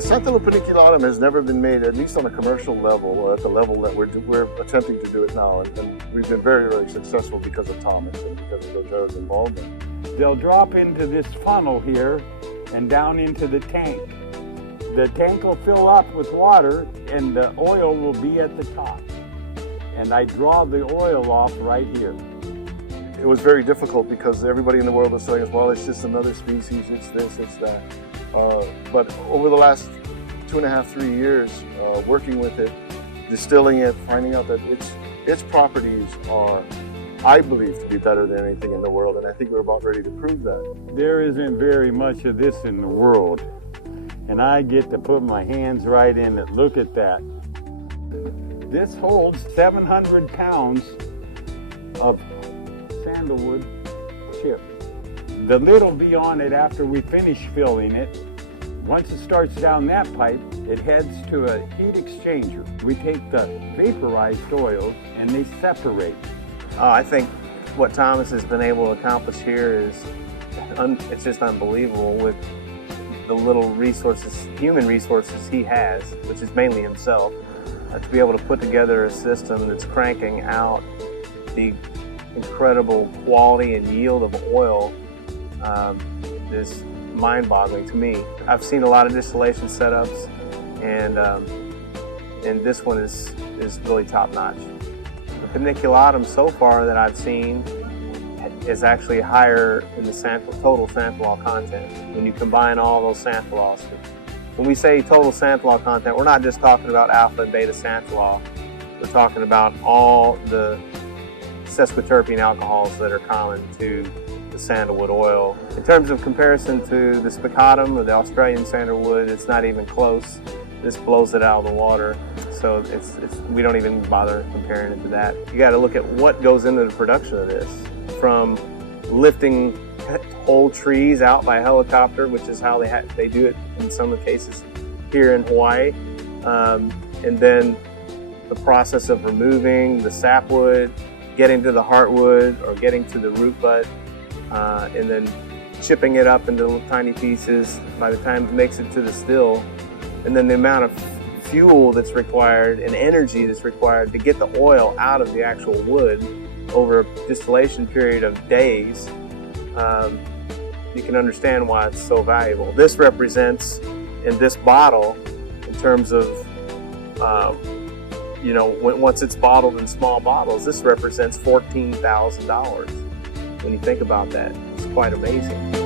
Sandalwood paniculatum has never been made, at least on a commercial level, or at the level that we're attempting to do it now. And we've been very, very successful because of Thomas and because of dōTERRA's involvement. They'll drop into this funnel here and down into the tank. The tank will fill up with water and the oil will be at the top. And I draw the oil off right here. It was very difficult because everybody in the world was saying, well, it's just another species, it's this, it's that. But over the last 2.5, 3 years, working with it, distilling it, finding out that its properties are, I believe, to be better than anything in the world, and I think we're about ready to prove that. There isn't very much of this in the world, and I get to put my hands right in it. Look at that. This holds 700 pounds of sandalwood chip. The lid will be on it after we finish filling it. Once it starts down that pipe, it heads to a heat exchanger. We take the vaporized oils and they separate. I think what Thomas has been able to accomplish here is, it's just unbelievable with the little resources, human resources he has, which is mainly himself, to be able to put together a system that's cranking out the incredible quality and yield of oil is mind-boggling to me. I've seen a lot of distillation setups, and this one is really top-notch. The paniculatum so far that I've seen is actually higher in the total xanthol content when you combine all those xanthols. When we say total xanthol content, we're not just talking about alpha and beta xanthol. We're talking about all the sesquiterpene alcohols that are common to the sandalwood oil. In terms of comparison to the spicatum or the Australian sandalwood, it's not even close. This blows it out of the water. So we don't even bother comparing it to that. You got to look at what goes into the production of this, from lifting whole trees out by helicopter, which is how they do it in some of the cases here in Hawaii, and then the process of removing the sapwood, getting to the heartwood or getting to the root bud, and then chipping it up into little tiny pieces by the time it makes it to the still, and then the amount of fuel that's required and energy that's required to get the oil out of the actual wood over a distillation period of days. You can understand why it's so valuable. This represents, in this bottle, in terms of once it's bottled in small bottles, this represents $14,000. When you think about that, it's quite amazing.